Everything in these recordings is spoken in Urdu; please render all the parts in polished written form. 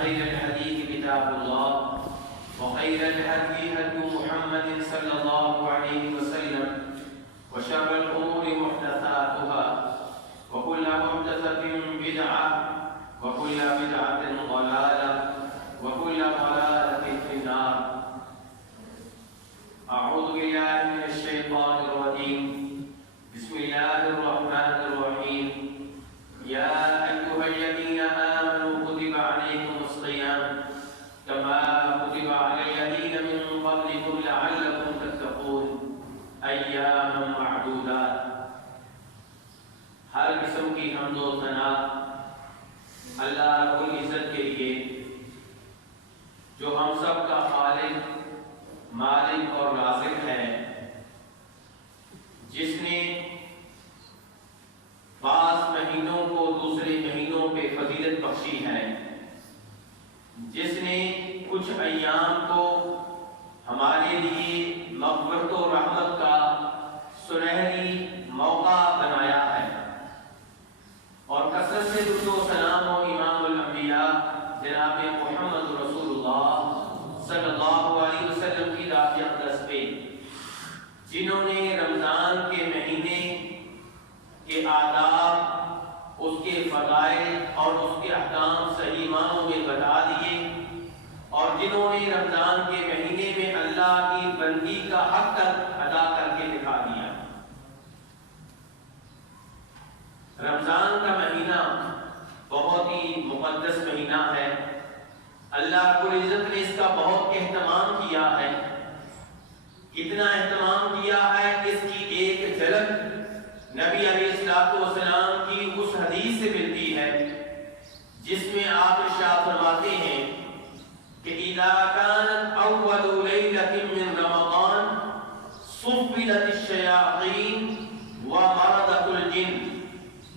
خير الحديث كتاب الله وخير الهدي هدي محمد صلى الله عليه وسلم وشر الأمور محدثاتها وكل محدثة بدعة وكل بدعة ضلالة وكل ضلالة في النار. أعوذ بالله من الشيطان الرجيم. بسم الله الرحمن الرحيم. يا أيها الذين آمنوا كتب عليكم الصيام كما كتب على الذين من قبلكم لعلكم تتقون أياما معدودات. ہر قسم کی حمد و ثنا اللہ رب العزت کے لیے جو ہم سب کا خالق، مالک اور رازق ہے، جس نے بعض مہینوں کو دوسرے مہینوں پہ فضیلت بخشی ہے، جس نے کچھ ایام کو ہمارے لیے مغفرت و رحمت کا سنہری موقع بنایا ہے، اور کثرت سے درود و سلام و امام الانبیاء جناب محمد رسول اللہ صلی اللہ علیہ وسلم کی ذات اقدس پہ، جنہوں نے رمضان کے مہینے کے آداب، اس کے فضائل اور اس کے احکام صحیح معنوں میں بتا دیے، اور جنہوں نے رمضان کے مہینے میں اللہ کی بندگی کا حق تک ادا کر کے دکھا دیا۔ رمضان کا مہینہ بہت ہی مقدس مہینہ ہے، اللہ رب العزت نے اس کا بہت اہتمام کیا ہے۔ کتنا اہتمام کیا ہے، اس کی ایک جھلک نبی علیہ السلام کی اس حدیث سے ملتی ہے جس میں آپ ارشاد فرماتے ہیں کہ اذا كانت اول ليلة من رمضان صفدت الشياطين ومردت الجن۔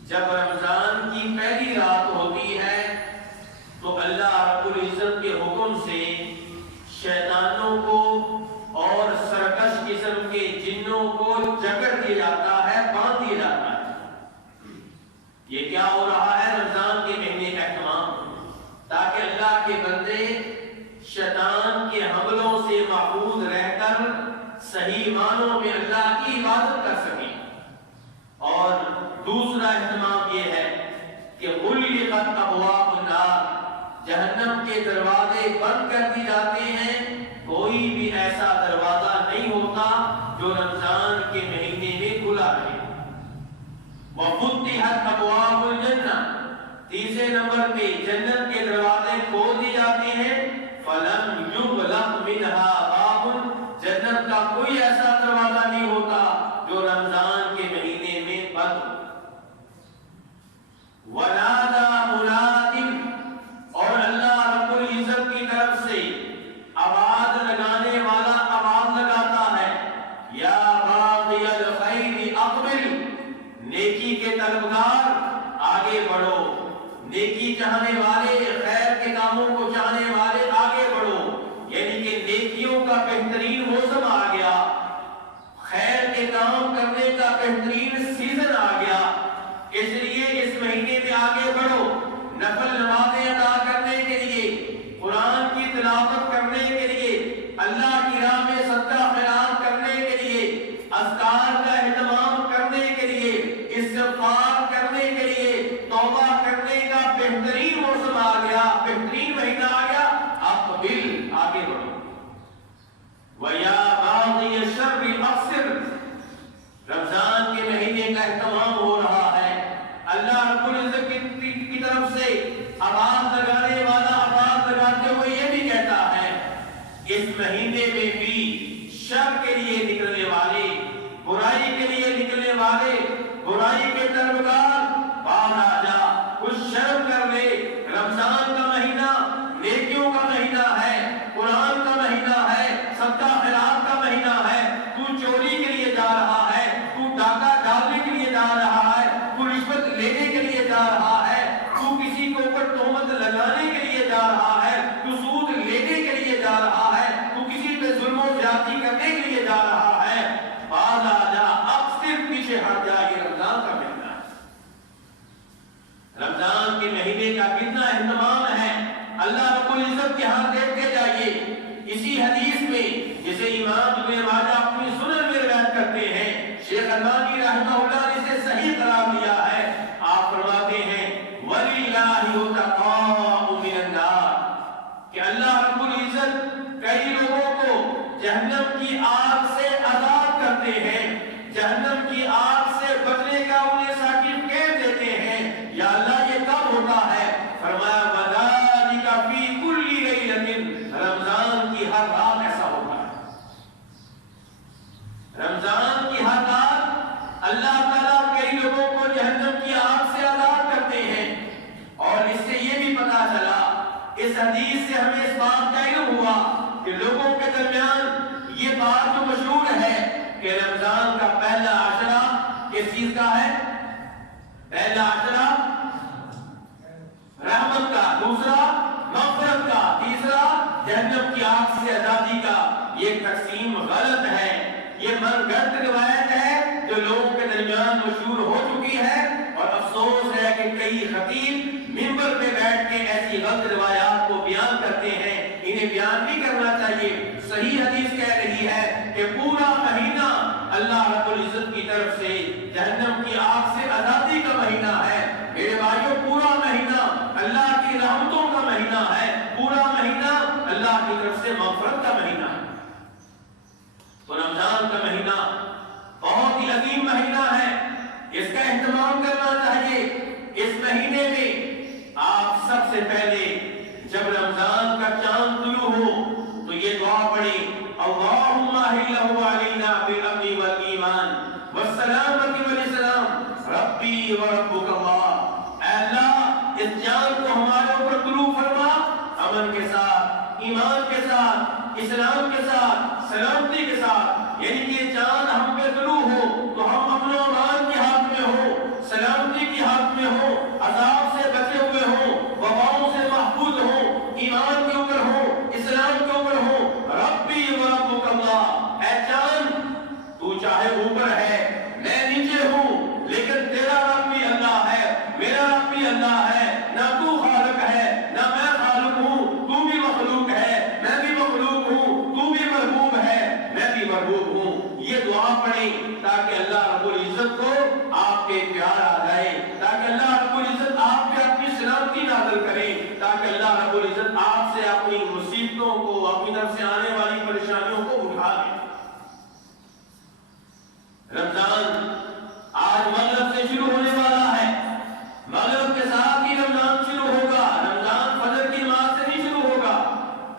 جب رمضان کی پہلی رات ہوتی ہے تو اللہ رب العزت کے حکم سے شیطانوں کو اور سرکش قسم کے جنوں کو جکڑ دیا جاتا ہے، باندھ دیا جاتا ہے۔ یہ کیا ہو رہا ہے؟ رمضان کے مہینے کا اہتمام، تاکہ اللہ کے بندے شیطان کے حملوں سے محفوظ رہ کر صحیح معنوں میں اللہ کی عبادت کر سکیں۔ اور دوسرا اہتمام یہ ہے کہ غلقت ابواب النار، جہنم کے دروازے بند کر دی جاتے ہیں، کوئی بھی ایسا دروازہ نہیں ہوتا جو رمضان کے مہینے میں کھلا رہے۔ وفتحت ابواب الجنہ، تیسرے نمبر پہ جنت کے دروازے کھول دی جاتے ہیں۔ فلم یغلق منہا باب، جنت کا کوئی ایسا دروازہ نہیں ہوتا جو رمضان کے مہینے میں بند ہو۔ ونادى مناد، اور اللہ رب العزت کی طرف سے آواز لگانے والا آواز لگاتا ہے، یا باغی الخیر اقبل، نیکی کے طلبگار آگے بڑھو، نیکی چاہنے والے، خیر کے کاموں کو چاہنے والے آگے بڑھو۔ یعنی کہ نیکیوں کا بہترین موسم آ گیا، خیر کے کام کرنے کا بہترین سیزن آ گیا، اس لیے اس مہینے میں آگے بڑھو، نفل نمازیں ادا کرنے کے لیے، قرآن کی تلاوت کرنے کے لیے، اللہ کی راہ میں صدقہ خیرات کرنے کے لیے، اذکار کا اہتمام کرنے کے لیے، استغفار کرنے کے لیے، توبہ کرنے کا بہترین موسم آ گیا، بہترین مہینہ آ گیا۔ اقبل، آگے بڑھو۔ وَيَا بَاغِيَ الشَّرِّ أَقْصِرْ، رمضان کے مہینے کا اہتمام ہو رہا ہے، اللہ رب العزت کی طرف سے آواز لگانے والا آواز لگاتے ہوئے یہ بھی کہتا ہے، اس مہینے میں بھی شر کے لیے نکلنے والے، برائی کے لیے نکلنے والے، برائی کے طلبگار باہر آ جا، کچھ شرم کر لے۔ رمضان کا مہینہ نیکیوں کا مہینہ ہے، قرآن کا مہینہ ہے، صدقہ خیرات کا مہینہ ہے۔ تو چوری کے لیے جا رہا ہے، تو ڈاکہ ڈالنے کے لیے جا رہا ہے، تو رشوت لینے کے لیے جا رہا ہے، تو کسی کے اوپر تہمت لگانے کے لیے جا رہا ہے، تو سود لینے کے لیے جا رہا ہے، تو کسی پہ ظلم و زیادتی کرنے کے لیے جا رہا ہے، باز آ جا، اب صرف پیچھے ہٹ جا، یہ رمضان کا مہینہ ہے۔ رب العزت کے ہاں دیکھتے جائیے اسی حدیث میں جسے امام ابن ماجہ اپنی سنن میں روایت کرتے ہیں، شیخ البانی رحمہ اللہ نے اسے صحیح قرار دیا ہے۔ آپ فرماتے ہیں وَلِلَّهِ عُتَقَاءُ مِنَ النَّارِ کہ اللہ رب العزت کئی لوگوں کو جہنم کی آگ سے آزاد کرتے ہیں، جہنم کی آگ سے بچنے کا انہیں سرٹیفکیٹ دیتے ہیں۔ یا اللہ یہ کب ہوتا ہے؟ فرمایا وَذَلِكَ فِي كُلِّ لَيْلَةٍ رمضان کی ہر رات ایسا ہوتا ہے۔ رمضان کی ہر رات اللہ تعالیٰ کئی لوگوں کو جہنم کی آگ سے آزاد کرتے ہیں۔ اور اس سے یہ بھی پتا چلا، اس حدیث سے ہمیں اس بات کا علم ہوا کہ لوگوں کے درمیان یہ بات جو مشہور ہے کہ رمضان کا پہلا عشرہ کس چیز کا ہے؟ پہلا عشرہ رحمت کا، دوسرا مغفرت کا، تیسرا جہنم کی آگ سے آزادی کا۔ یہ تقسیم غلط ہے، یہ من گھڑت روایت ہے جو لوگوں کے درمیان مشہور ہو چکی ہے، اور افسوس ہے کہ کئی خطیب منبر پہ بیٹھ کے ایسی غلط روایات کو بیان کرتے ہیں۔ انہیں بیان نہیں کرنا چاہیے۔ صحیح حدیث کہہ رہی ہے کہ پورا مہینہ اللہ رب العزت کی طرف سے جہنم کی آگ سے آزادی کا مہینہ ہے۔ میرے بھائیوں، پورا مہینہ اللہ کی رحمتوں کا مہینہ ہے، پورا مہینہ اللہ کی طرف سے مغفرت کا مہینہ ہے۔ تو رمضان کا مہینہ بہت ہی عظیم مہینہ ہے، اس کا اہتمام کرنا چاہیے۔ اس مہینے میں آپ سب سے پہلے جب رمضان کا چاند طلوع ہو تو یہ دعا پڑھیں اللہم احلہ علینا بالامن والایمان والسلامۃ والاسلام ربی وربک اللہ۔ اے اللہ اس چاند کو ہمارے اوپر طلوع فرما، امن کے ساتھ، ایمان کے ساتھ، اسلام کے ساتھ، سلامتی کے ساتھ، یعنی کہ یہ چاند ہم پہ طلوع ہو تو ہم امن و امان کی حالت میں ہو، سلامتی کی حالت میں ہو، عذاب سے بچے ہوئے ہوں، وباؤں سے محفوظ ہوں، ایمان کے اوپر ہوں، اسلام کے اوپر ہوں۔ ربی وربک اللہ، اے چاند تو چاہے اوپر ہے میں نیچے ہوں، لیکن تیرا رب بھی اللہ ہے، میرا رب بھی اللہ ہے، نہ تو خالق ہے نہ میں خالق ہوں، تو بھی مخلوق ہے میں بھی مخلوق ہوں، تو بھی محبوب ہے میں بھی محبوب ہوں۔ یہ دعا پڑھیں تاکہ اللہ رب العزت کو آپ کے پیار آ جائے، تاکہ اللہ رب العزت آپ پہ اپنی سلامتی نازل کرے، تاکہ اللہ رب العزت آپ سے اپنی مصیبتوں کو، اپنی طرف سے آنے والی پریشانیوں کو اٹھا لے۔ رمضان آج مغرب سے شروع ہونے والا ہے، مغرب کے ساتھ ہی رمضان شروع ہوگا۔ رمضان فجر کی نماز سے نہیں شروع ہوگا،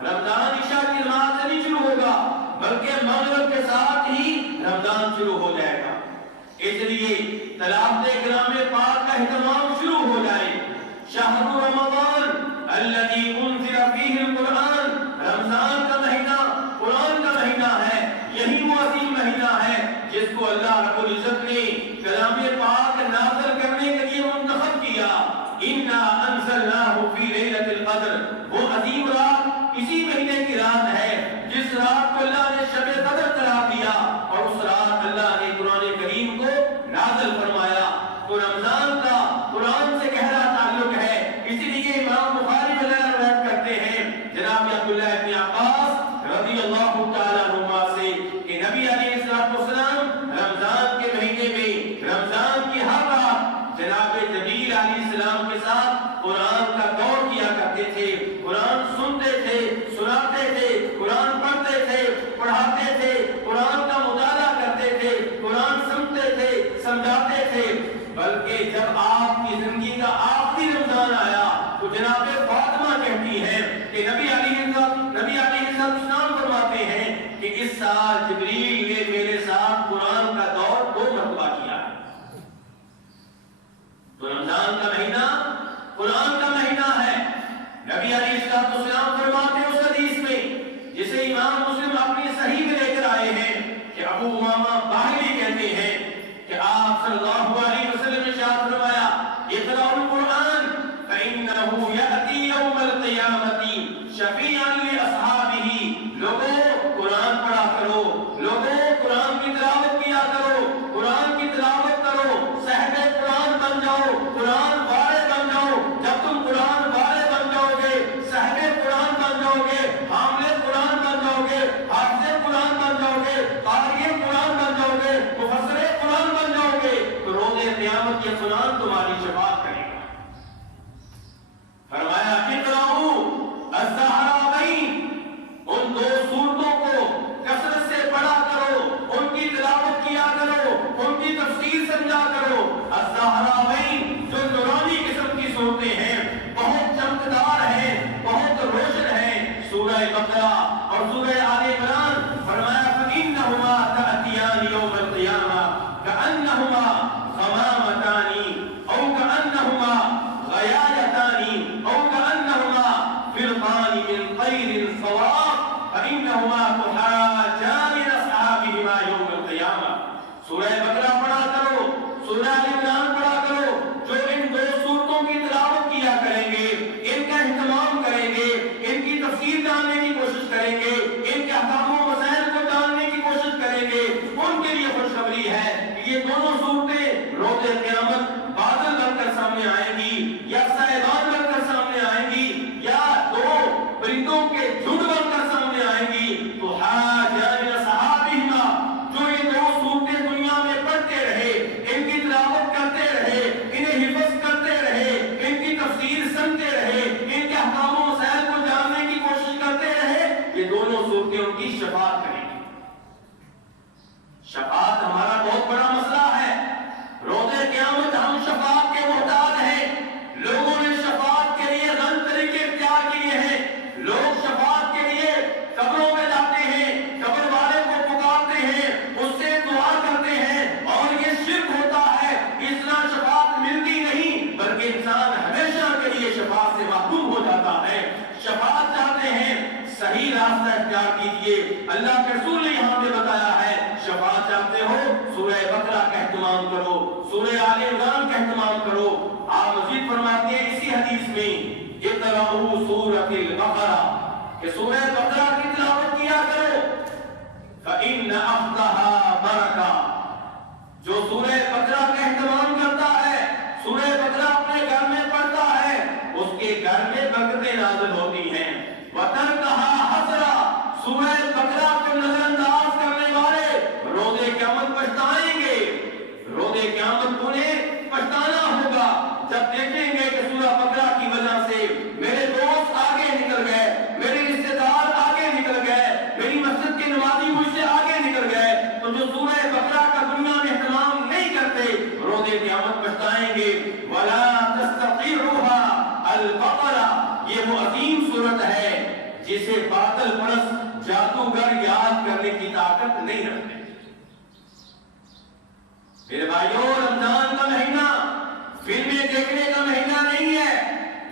رمضان عشاء کی نماز سے نہیں شروع ہوگا، بلکہ مغرب کے ساتھ ہی رمضان شروع ہو جائے گا۔ اس لیے تلاوت کلام پاک کا اہتمام شروع ہو جائے۔ شہر رمضان الذی انزل فیہ القرآن، رمضان کا مہینہ قرآن کا مہینہ ہے، یہی وہ عظیم مہینہ ہے جس کو اللہ رب العزت نے کلام پاک نازل کرنے کے لیے منتخب کیا۔ انا انزلناہ فی لیلۃ القدر، وہ عظیم رات اسی مہینے کی رات ہے جس رات کو اللہ نے شب قدر قرار دیا، اور اس رات اللہ نے قرآن کریم کو نازل فرمایا۔ تو رمضان کا قرآن سے گہرا تعلق ہے، اسی لیے امام بخاری وغیرہ روایت کرتے ہیں جناب عبداللہ ابن عباس رضی اللہ تعالیٰ عنہما سے کہ نبی علیہ السلام رمضان کے مہینے میں رمضان کی ہر رات جناب جبریل علیہ السلام کے ساتھ قرآن کا دور کیا کرتے تھے، قرآن سنتے تھے، سناتے تھے، قرآن پڑھتے تھے، پڑھاتے تھے، قرآن کا مطالعہ کرتے تھے، قرآن سنتے تھے، سمجھاتے تھے۔ بلکہ جب آپ کی زندگی کا آخری رمضان آیا تو جناب فاطمہ کہتی ہیں کہ نبی علیہ السلام فرماتے ہیں کہ اس سال جبریل نے میرے ساتھ قرآن کا دور 2 مرتبہ کیا ہے۔ تو رمضان کا مہینہ قرآن کا مہینہ ہے۔ نبی علیہ السلام فرماتے ہیں اس حدیث میں جسے امام مسلم اپنی صحیح میں لے کر آئے ہیں کہ ابو امامہ باہلی کہتے ہیں کہ آپ صلی اللہ علیہ وسلم نے ارشاد فرمایا اقرأوا القرآن فإنه يأتي يوم القيامة شفيعا لأصحابه، لوگوں قرآن پڑھا کرو، لوگوں سورہ بقرہ اور سورہ آل عمران فرمایا فإنہما تأتیان یوم القیامہ کأنہما غمامتان او کأنہما غیایتان او کأنہما فرقان من طیر صواف فإنہما تحاجان اصحابہما یوم القیامہ. سورہ بقرہ پڑھا کرو، سورہ آل عمران پڑھا کرو. جو ان دو سورتوں کی تلاوت کیا کریں گے، ان کا اہتمام کریں گے، ان کی تفسیر جاننے کی کوشش کریں گے، ان کے احکام و مسائل کو جاننے کی کوشش کریں گے، ان کے لیے خوشخبری ہے کہ یہ دونوں صورتیں روز قیامت بادل بن کر سامنے آئیں گی، یا سائبان بن کر سامنے آئیں گی، یا دو پرندوں کے جھنڈ بن کر سامنے آئیں گی. تو حاجان صحابہما، جو یہ دو صورتیں دنیا میں پڑھتے رہے، ان کی تلاوت کرتے رہے، انہیں حفظ کرتے رہے، ان کی تفسیر سنتے رہے، ان کے احکام و مسائل کو جاننے کی کوشش کرتے رہے، یہ دونوں صورتیں ان کی شفاعت کریں گی. شفاعت ہمارا بہت بڑا مسئلہ ہے. روز قیامت ہم شفاعت کے محتاج ہیں. لوگوں نے شفاعت کے لیے غلط طریقے اختیار کیے ہیں. لوگ شفاعت کے لیے قبروں میں جاتے ہیں، قبر والے کو پکارتے ہیں، اس سے دعا کرتے ہیں، اور یہ شرک ہوتا ہے. اس طرح شفاعت ملتی نہیں، بلکہ انسان ہمیشہ کے لیے شفاعت سے محروم ہو جاتا ہے. شفاعت چاہتے ہیں، صحیح راستہ اختیار کیجئے. اللہ کے رسول نے یہاں پہ بتایا ہے شفاعت چاہتے ہو سورہ بقرہ کا اہتمام کرو، سورہ آل عمران کا اہتمام کرو. آپ مزید فرماتے ہیں اسی حدیث میں اقرأوا سورۃ البقرہ، کہ سورہ بقرہ کی تلاوت کیا کرو. فإن أخذها برکہ، جو سورہ بقرہ کا اہتمام کرتا ہے، سورہ بقرہ اپنے گھر میں پڑھتا ہے، اس کے گھر میں برکتیں نازل ہوتی ہیں. وَتَرْكَهَا حَسْرًا، سورہ بقرہ کو نظر انداز کرنے والے روز قیامت پچھتائیں گے. روز قیامت انہیں پچھتانا ہوگا جب دیکھیں گے کہ سورہ بقرہ کی وجہ سے میرے دوست آگے نکل گئے، میرے رشتہ دار آگے نکل گئے، میری مسجد کے نمازی مجھ سے آگے نکل گئے. تو جو سورہ بقرہ کا دنیا میں اہتمام نہیں کرتے، روز قیامت پچھتائیں گے. وَلَا تَسْتَطِيعُهَا الْبَقرہ، یہ وہ عظیم صورت ہے جسے باطل پرست جادوگر یاد کرنے کی طاقت نہیں رکھتے. میرے بھائیوں، رمضان کا مہینہ فلمیں دیکھنے کا مہینہ نہیں ہے،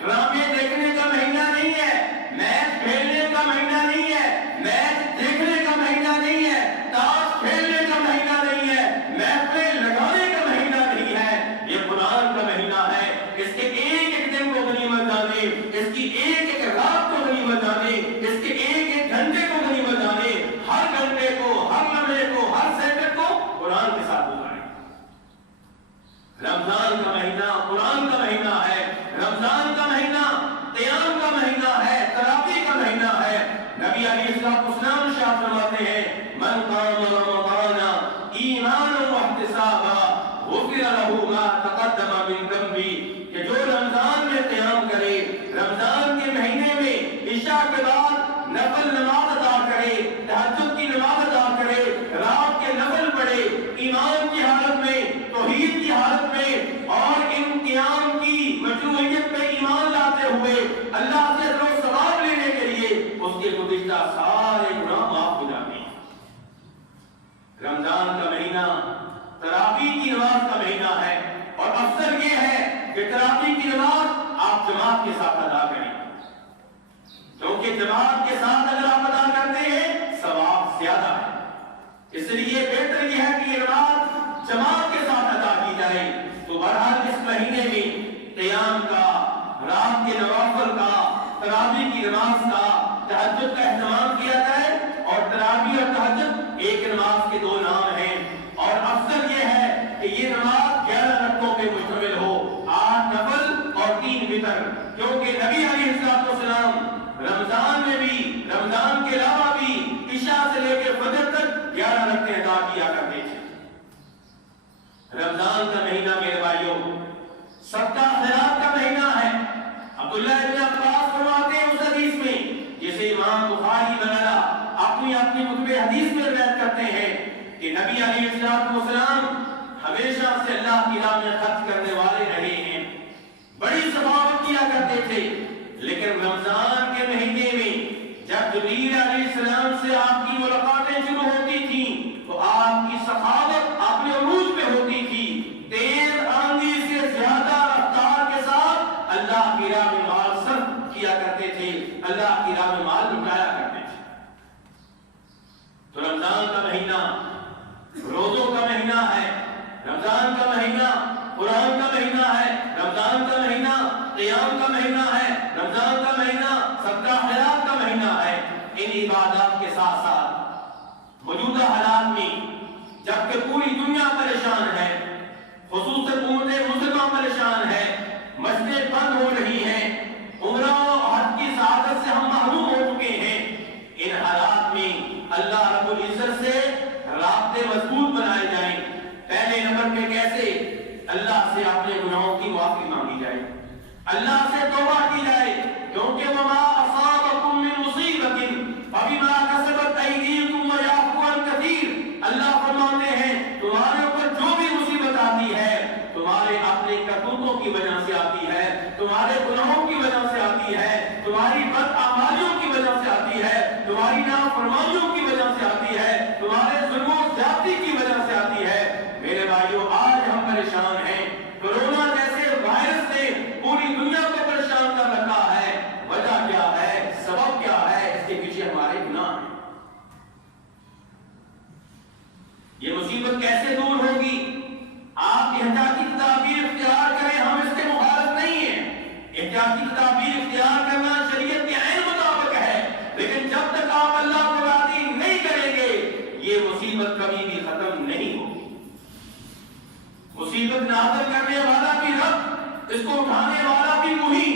ڈرامے دیکھنے کا مہینہ نہیں ہے، میچ کھیلنے کا مہینہ نہیں ہے، میچ دیکھنے کا مہینہ نہیں ہے، تاش کھیلنے کا مہینہ نہیں ہے، محفلیں لگانے کا مہینہ نہیں ہے. یہ قرآن کا مہینہ ہے. اس کے ایک ایک دن کو غنیمت جانے، اس کی ایک ایک رات کو غنیمت جانے، اس کے ایک ایک گھنٹے کو غنیمت جانے. ہر گھنٹے کو، ہر لمحے کو، ہر سیکنڈ کو قرآن کے ساتھ گزارے. رمضان کا مہینہ قرآن کا مہینہ ہے. رمضان کا مہینہ قیام کا مہینہ ہے، تراویح کا مہینہ ہے. نبی علیہ السلام ارشاد فرماتے ہیں من قام رمضان ایمانا واحتسابا غفر له ما تقدم من ذنبه، کہ جو رمضان میں قیام کرے، رمضان کے مہینے میں عشاء کے بعد نفل نماز ادا کرے، تہجد کی نماز ادا کرے، رات کے نفل پڑھے، ایمان کی حالت میں، توحید کی حالت میں، اور ان قیام کی مشروعیت پہ ایمان لاتے ہوئے اللہ سے روز ثواب لینے کے لیے اس کے گزشتہ سارے گناہ معاف ہو جاتے ہیں. رمضان کا مہینہ تراویح کی نماز کا مہینہ ہے، اور افضل یہ ہے کہ تراویح کی نماز آپ جماعت کے ساتھ ادا کریں، کیونکہ جماعت کے ساتھ اگر آپ ادا کرتے ہیں ثواب زیادہ ہے. اس لیے بہتر یہ ہے کہ یہ نماز جماعت کے ساتھ ادا کی جائے. تو بہرحال اس مہینے میں قیام کا، رات کے نوافل کا، تراویح کی نماز کا، تہجد کا اہتمام کیا جائے. اور تراویح اور تہجد ایک نماز کے دو نام ہیں، اور افضل یہ ہے کہ یہ نماز 11 رکعتوں پہ مشتمل ہو، 8 نفل اور 3 وتر. کیونکہ نبی علیہ السلام رمضان میں بھی، رمضان کے علاوہ بھی عشاء سے لے کے فجر تک 11 رکعتیں ادا کیا کرتے تھے. رمضان کا مہینہ میرے بھائیوں صدقہ خیرات کا مہینہ ہے. عبداللہ ابن عباس فرماتے ہیں اس حدیث میں جسے امام بخاری وغیرہ اپنی کتب حدیث میں روایت کرتے ہیں کہ نبی علیہ السلام ہمیشہ سے اللہ کی راہ میں خرچ کرنے والے رہے ہیں، بڑی سخاوت کیا کرتے تھے. لیکن رمضان کے مہینے میں جب اللہ کی راہ میں مال لٹایا کرتے تھے۔ تو رمضان کا مہینہ روزوں کا مہینہ ہے، رمضان کا مہینہ قرآن کا مہینہ ہے، رمضان کا مہینہ قیام کا مہینہ ہے، رمضان کا مہینہ صدقہ خیرات کا مہینہ ہے۔ ان عبادات کے ساتھ ساتھ موجودہ حالات میں جبکہ پوری دنیا پریشان ہے، خصوصاً امت مسلمہ پریشان ہے، مسجدیں بند ہو رہی ہیں، عمرہ و حج کی سعادت سے ہم محروم ہو چکے ہیں، ان حالات میں اللہ رب العزت سے رابطے مضبوط بنائے جائیں۔ پہلے نمبر پہ کیسے؟ اللہ سے اپنے گناہوں کی معافی مانگی جائے، اللہ سے توبہ کی جائے، کیونکہ وما اصابکم من مصیبت فبما کسبت ایدیکم ویعفو عن کثیر۔ اللہ فرماتے ہیں تمہارے اوپر جو بھی مصیبت آتی ہے تمہارے اپنے کرتوتوں کی وجہ سے آتی ہے، تمہارے گناہوں کی وجہ سے آتی ہے، تمہاری بدعمالیوں کی وجہ سے آتی ہے، تمہاری نافرمانیوں کی وجہ سے آتی ہے، تمہارے ظلم و زیادتی کی وجہ سے آتی ہے۔ میرے بھائیوں آج ہم پریشان ہیں، کورونا جیسے وائرس نے پوری دنیا کو پریشان کر رکھا ہے۔ وجہ کیا ہے؟ سبب کیا ہے؟ اس کے پیچھے ہمارے گناہ ہیں۔ یہ مصیبت کیسے دور ہوگی؟ آپ احتیاطی تدابیر اختیار کریں، ہم اس کے مخالف نہیں ہیں، احتیاطی تدابیر اختیار کرنا شریعت کے عین مطابق ہے، لیکن جب تک آپ اللہ کو راضی نہیں کریں گے یہ مصیبت کبھی بھی ختم نہیں ہوگی۔ مصیبت نازل کرنے والا بھی رب، اس کو اٹھانے والا بھی وہی،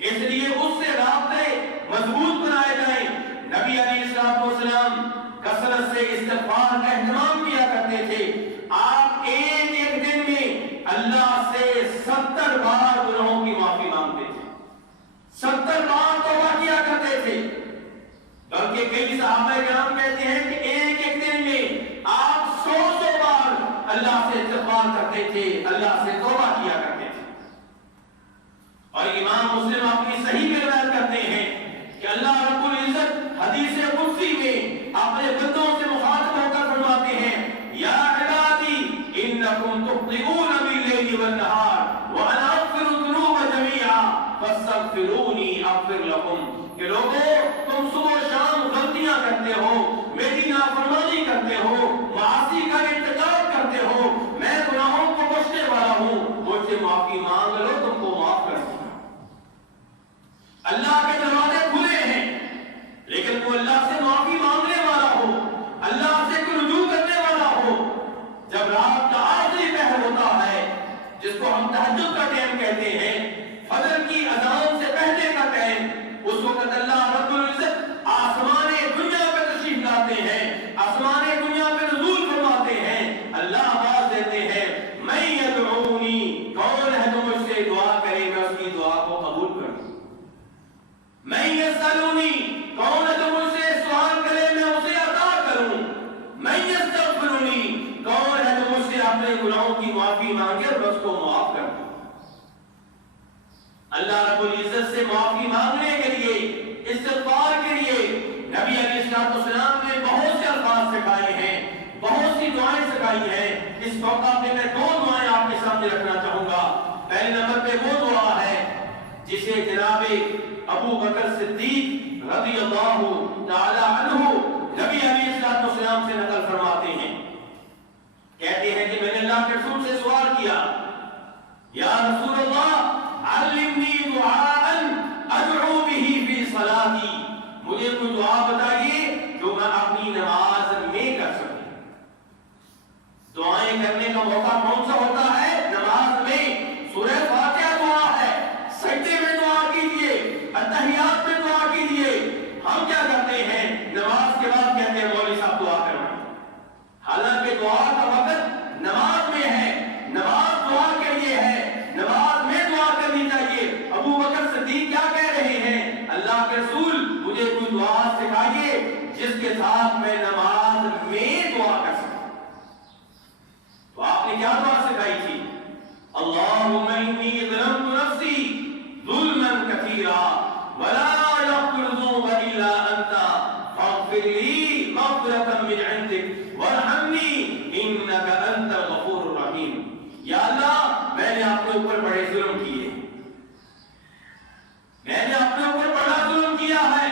اس لیے اس سے رابطے مضبوط بنائے جائیں۔ نبی علیہ السلام کثرت سے استغفار کا اہتمام کیا کرتے تھے۔ آپ ایک دن میں اللہ سے 70 بار گناہوں کی معافی مانگتے تھے، 70 بار توبہ کیا کرتے تھے، بلکہ کئی صحابہ کرام کہتے ہیں کہ ایک دن میں آپ 100 بار اللہ سے استغفار کرتے تھے، اللہ سے توبہ کیا کرتے تھے۔ اور امام مسلم اپنی صحیح میں روایت کرتے ہیں کہ اللہ رب العزت حدیث قدسی میں اپنے بندوں سے مخاطب ہو کر فرماتے ہیں یا عبادی انکم تخطئون باللیل والنہار وانا اغفر الذنوب جميعا فاستغفرونی اغفر لکم، کہ لوگوں تم صبح و شام غلطیاں کرتے ہو، میری نافرمانی کرتے ہو، معاصی کا ارتکاب کرتے ہو، میں گناہوں کو بخشنے والا ہوں، مجھ سے معافی مانگ لو تم کو معاف کر دوں۔ اللہ کے دروازے کھلے ہیں، لیکن وہ اللہ سے معافی مانگنے والا ہو، اللہ سے رجوع کرنے والا ہو۔ جب رات کا آخری پہر ہوتا ہے جس کو ہم تہجد کا ٹائم کہتے ہیں، فجر کی اذان سے پہلے کا ٹائم، اس وقت اللہ رب العزت آسمان دنیا پہ تشریف لاتے ہیں، آسمان دنیا پہ نزول فرماتے ہیں، اللہ آواز دیتے ہیں میں یدعونی، کون ہے جو مجھ سے دعا کرے گا اس کی دعا کو قبول کروں، میں یسألونی، کون ہے جو مجھ سے سوال کرے میں اسے عطا کروں، میں یستغفرونی، کون ہے جو مجھ سے اپنے گناہوں کی معافی مانگے اور اس کو معاف کر دوں۔ اللہ رب العزت سے معافی مانگنے کے لیے، استغفار کے لیے نبی علیہ السلام نے بہت سے الفاظ سکھائے ہیں، بہت سی دعائیں سکھائی ہیں۔ اس موقع پہ میں 2 دعائیں آپ کے سامنے رکھنا چاہوں گا۔ پہلے نمبر پہ وہ دعا ہے جسے جناب ابو بکر صدیق رضی اللہ تعالی عنہ نبی علیہ السلام سے نقل فرماتے ہیں، کہتے ہیں کہ میں نے اللہ کے رسول سے سوال کیا یا رسول اللہ علمنی دعاء ادعو به فی صلاتی، مجھے کوئی دعا بتائیے جو میں اپنی نماز میں کر سکوں۔ دعائیں کرنے کا موقع کون سا ہوتا ہے؟ نماز میں۔ سورہ فاتحہ دعا ہے، سجدے میں دعا کیجئے، اتحیات میں دعا کیجئے۔ ہم کیا کرتے ہیں؟ نماز کے بعد کہتے ہیں مولوی صاحب دعا کروائیں، حالانکہ دعا کا وقت نماز میں ہے، نماز دعا کے لیے ہے، نماز میں دعا کرنی چاہیے۔ ابو بکر صدیق کیا کہہ رہے ہیں؟ اللہ کے رسول مجھے کوئی دعا سکھائیے جس کے ساتھ میں نماز میں دعا کر سکوں۔ تو آپ نے کیا دعا سکھائی تھی؟ اللہم انی ظلمت نفسی ظلما کثیرا ولا یغفر الذنوب الا انت فاغفر لی مغفرۃ من عندک وارحمنی انک انت الغفور الرحیم۔ یا اللہ میں نے اپنے اوپر بڑے ظلم کیے، میں نے اپنے اوپر بڑا ظلم کیا ہے،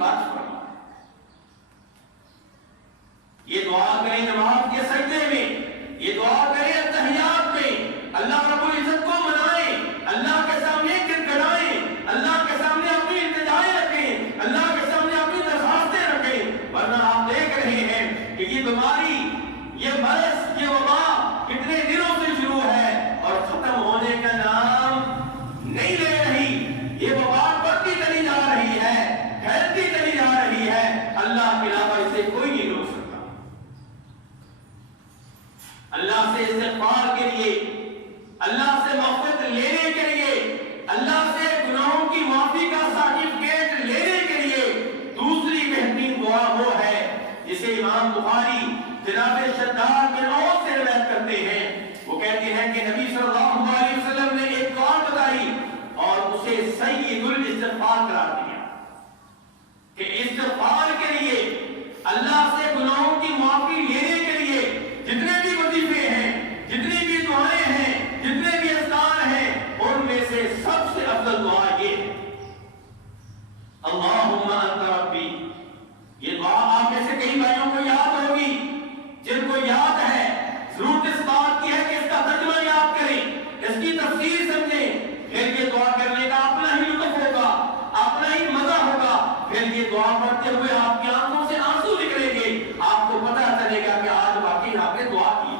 بات فرما. یہ دعا کریں نماز کے سجدے میں, یہ دعا کریں اتحیات میں, اللہ رب العزت کو منائیں, اللہ کے سامنے گڑگڑائیں, اللہ کے سامنے اپنی التجائیں رکھیں, اللہ کے سامنے اپنی درخواستیں رکھیں. ورنہ آپ دیکھ رہے ہیں کہ یہ بیماری, یہ مرض, یہ وبا کتنے دنوں سے شروع ہے اور ختم ہونے کا نام نہیں لے رہی. یہ وبا بڑھتی چلی جا رہی ہے, پھیلتی چلی جا رہی ہے. اللہ کے علاوہ اسے کوئی نہیں روک سکتا. اللہ سے استغفار کے لیے, اللہ سے مغفرت لینے کے لیے, اللہ سے گناہوں کی معافی کا سرٹیفکیٹ لینے کے لیے دوسری بہترین دعا وہ ہے جسے امام بخاری جناب شداد بن اوس سے روایت کرتے ہیں. وہ کہتے ہیں کہ نبی صلی اللہ علیہ وسلم نے ایک دعا بتائی اور اسے سید الاستغفار قرار دیا کہ استغفار کے لیے, اللہ سے گناہوں کی معافی لینے کے لیے جتنے بھی وظیفے ہیں, جتنی بھی دعائیں ہیں, جتنے بھی اذکار ہیں, ان میں سے سب سے افضل دعا یہ ہے اللہم انت ربی. یہ دعا آپ میں سے کئی بھائیوں کو یاد ہوگی. جن کو یاد ہے ضرورت اس بات کی ہے کہ اس کا ترجمہ یاد کریں, اس کی تفسیر سمجھیں. پھر یہ دعا کرنے کا اپنا ہی لطف ہوگا, اپنا ہی مزہ ہوگا. پھر یہ دعا پڑھتے ہوئے آپ کی آنکھوں سے آنسو نکلیں گے, آپ کو پتہ چلے گا کہ آج واقعی آپ نے دعا کی.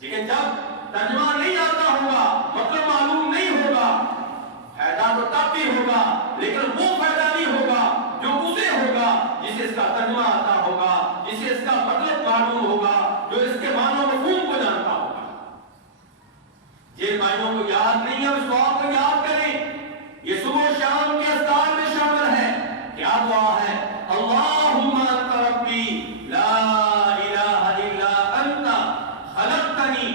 لیکن جب ترجمہ نہیں آتا ہوگا, مطلب معلوم نہیں ہوگا, فائدہ تو تب بھی ہوگا لیکن وہ فائدہ نہیں ہوگا جو اسے ہوگا جسے اس کا ترجمہ آتا ہوگا, جسے اس کا مطلب معلوم ہوگا, جو اس کے معنی و مفہوم کو جانتا ہوگا. جن بھائیوں کو یاد نہیں ہے اس دعا کو یاد کریں. یہ صبح و شام کے اذکار میں شامل ہے. کیا دعا ہے؟ اللہم انت ربی لا الہ الا انت خلقتنی.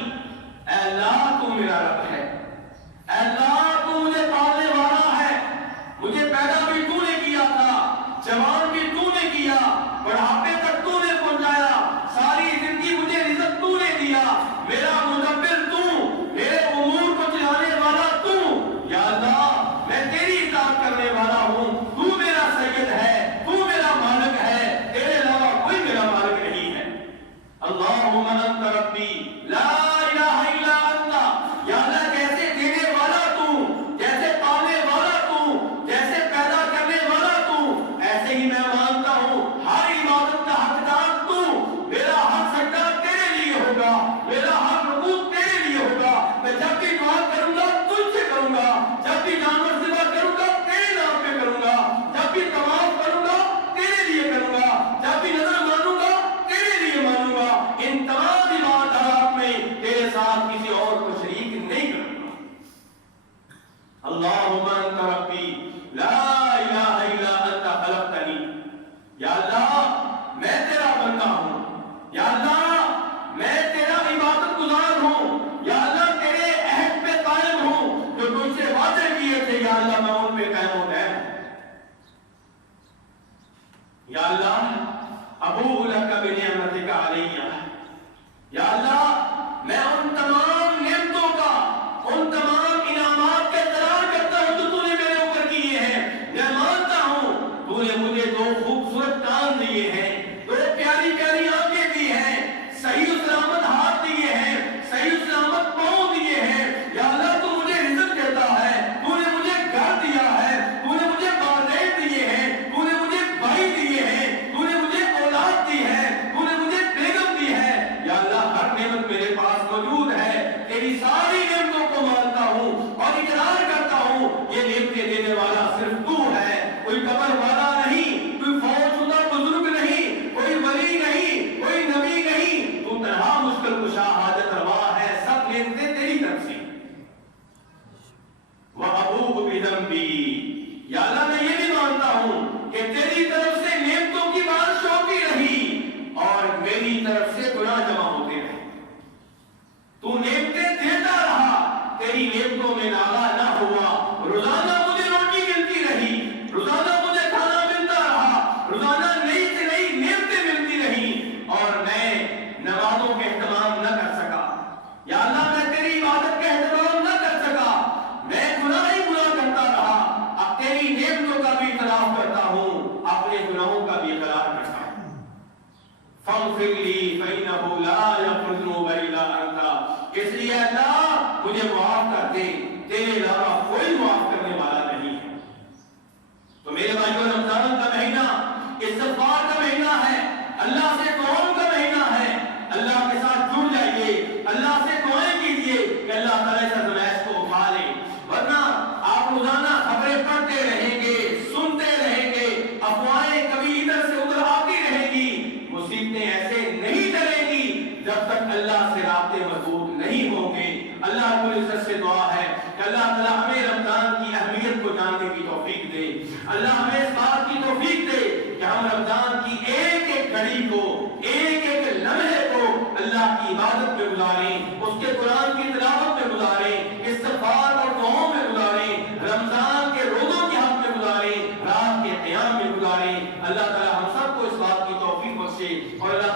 اے اللہ تو میرا رب ہے, اے اللہ تو مجھے پالنے والا ہے, مجھے پیدا بھی تو نے کیا تھا, جوان بھی تو نے کیا, بڑھاپے تک تو نے پہنچایا, ساری زندگی مجھے رزق تو نے دیا, میرا مدبر تو, میرے امور کو چلانے والا تو. یا اللہ میں تیری اطاعت کرنے والا ہوں, تو میرا سید ہے, تو میرا مالک ہے, تیرے علاوہ کوئی میرا مالک نہیں ہے. اللہم انت ربی لا الہ الا انت. یا اللہ جیسے دینے والا تو, جیسے پانے والا تو, جیسے پیدا کرنے والا تو, ایسے ہی میں مانتا ہوں ہر عبادت کا حقدار تو. میرا ہر سجدہ تیرے لیے ہوگا, میرا ہر رکوع تیرے لیے ہوگا. میں جب بھی دعا کروں گا تجھ سے کروں گا, جب بھی جانور ذبح کروں گا تیرے نام پہ کروں گا, جب بھی طواف کروں گا تیرے لیے کروں گا, جب بھی نظر مانوں گا تیرے لیے مانوں گا. ان تمام عبادات میں تیرے ساتھ کسی اور کو شریک نہیں کروں گا. اللہم انت ربی لا الہ الا انت خلقتنی. یا اللہ میں تیرا بندہ ہوں, یا اللہ میں تیرا عبادت گزار ہوں, یا اللہ تیرے عہد پہ قائم ہوں جو تجھ سے وعدے کیے تھے, یا اللہ میں ان پہ قائم ہوں. یا اللہ ابوء لک بنعمتک علی. یا اللہ میں ان تمام نعمتوں کا, ان تمام انعامات کا اقرار کرتا ہوں جو تو نے میرے اوپر کیے ہیں. میں مانتا ہوں تو نے مجھے دو خوبصورت کان دیے ہیں, دو پیاری پیاری آنکھیں دی ہیں, صحیح و سلامت ہاتھ دیے ہیں, صحیح و سلامت پاؤں دیے ہیں. یا اللہ تو مجھے رزق دیتا ہے, تو نے مجھے گھر دیا ہے, تو نے مجھے والدین دیے ہیں, تو نے مجھے بھائی دیے ہیں, تو نے مجھے اولاد دی ہے, تو نے مجھے بیگم دی ہے. یا اللہ ہر نعمت میرے پاس موجود ہے, تیری ساری نعمتوں کو مانتا ہوں اور اقرار کرتا ہوں یہ نعمتیں دینے والا صرف تو ہے, کوئی قبر والا نہیں, کوئی فوت شدہ بزرگ نہیں, کوئی ولی نہیں, کوئی نبی نہیں. تو تنہا مشکل کشا حاجت روا ہے, سب نعمتیں تیری طرف سے. وَأَبُوءُ بِذَنبِي. یا اللہ میں یہ بھی مانتا ہوں کہ تیری طرف سے نعمتوں کی بارش ہوتی رہی اور میری طرف سے گناہ جمع ہوتے رہے. تو نعمتیں دیتا رہا, تیری نعمتوں میں ناغا نہ ہوا. روزانہ مجھے روٹی ملتی رہی, روزانہ مجھے کھانا ملتا رہا, روزانہ نئی سے نئی نعمتیں ملتی رہی اور میں نمازوں کا اہتمام نہ کر سکا. یا اللہ میں تیری عبادت کا اہتمام نہ کر سکا, میں گناہ ہی گناہ کرتا رہا. اب تیری نعمتوں کا بھی اعتراف کرتا ہوں, فاغفر لی فإنہ لا یغفر الذنوب الا انت، اس لیے اللہ مجھے معاف کر دے، تیرے علاوہ کوئی معاف کرنے والا نہیں ہے۔ تو میرے بھائیو، رمضان کا مہینہ استغفار کا مہینہ ہے، اللہ سے دعاؤں کا مہینہ ہے۔ اللہ کے ساتھ جڑ جائیے، اللہ سے دعائیں کیجیے کہ اللہ تعالیٰ اس ازمائش کو اٹھا لے، ورنہ آپ روزانہ خبریں پڑھتے رہیں گے، سنتے رہیں گے، افواہیں کبھی ادھر سے ادھر آتی رہیں گی، مصیبتیں ایسے نہیں ٹلیں گی جب تک اللہ سے رابطے مضبوط نہیں ہوں گے۔ اللہ رب العزت سے دعا ہے کہ اللہ تعالیٰ ہمیں رمضان کی اہمیت کو جاننے کی توفیق دے، اللہ ہمیں اس بات کی توفیق دے کہ ہم رمضان کی ایک ایک گھڑی کو، ایک ایک لمحے کو اللہ کی عبادت میں گزاریں، اس کے قرآن کی تلاوت میں گزاریں، استغفار اور دعاؤں میں گزاریں، رمضان کے روزوں کے حق میں گزاریں، رات کے قیام میں گزاریں۔ اللہ تعالیٰ ہم سب کو اس بات کی توفیق بخشے اور اللہ